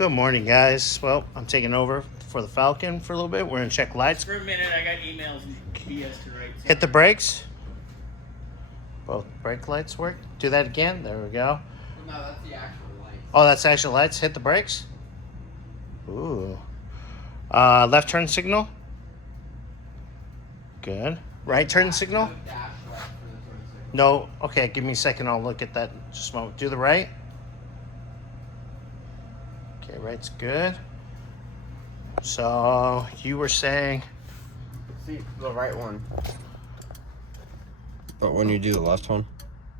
Good morning, guys. Well, I'm taking over for the Falcon for a little bit. We're gonna check lights. For a minute, I got emails and BS to write. Hit the brakes. Both brake lights work. Do that again. There we go. No, that's the actual light. Oh, that's the actual lights. Hit the brakes. Ooh. Left turn signal. Good. Right turn signal. Dash left for the turn signal. No. Okay, give me a second. I'll look at that. Just a moment. Do the right. Okay, right's good. So you were saying See the right one. But when you do the left one,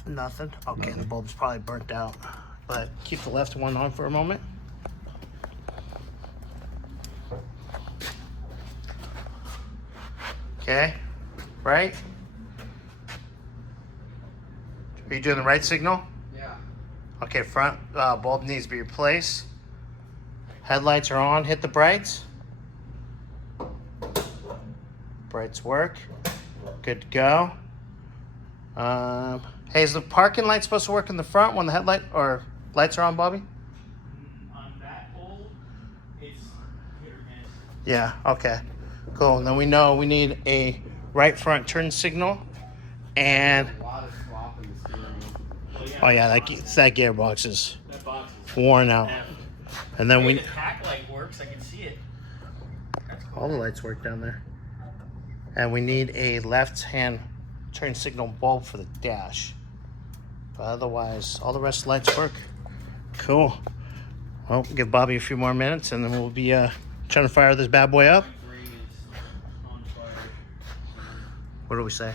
nothing. Okay, the bulb's probably burnt out. But keep the left one on for a moment. Okay, right? Are you doing the right signal? Yeah. Okay, front bulb needs to be replaced. Headlights are on. Hit the brights. Brights work. Good to go. Hey, is the parking light supposed to work in the front when the headlight or lights are on, Bobby? On that pole, it's hit or miss. Yeah, okay. Cool. And then we know we need a right front turn signal. And, A lot of swap in the steering wheel. oh yeah, that gearbox is That box is worn out. F. And then Hey, we, the tack light works. I can see it. That's cool. all the lights work down there. And we need a left-hand turn signal bulb for the dash. But otherwise, all the rest of the lights work. Cool. Well, give Bobby a few more minutes, and then we'll be trying to fire this bad boy up. Green is on fire. What do we say?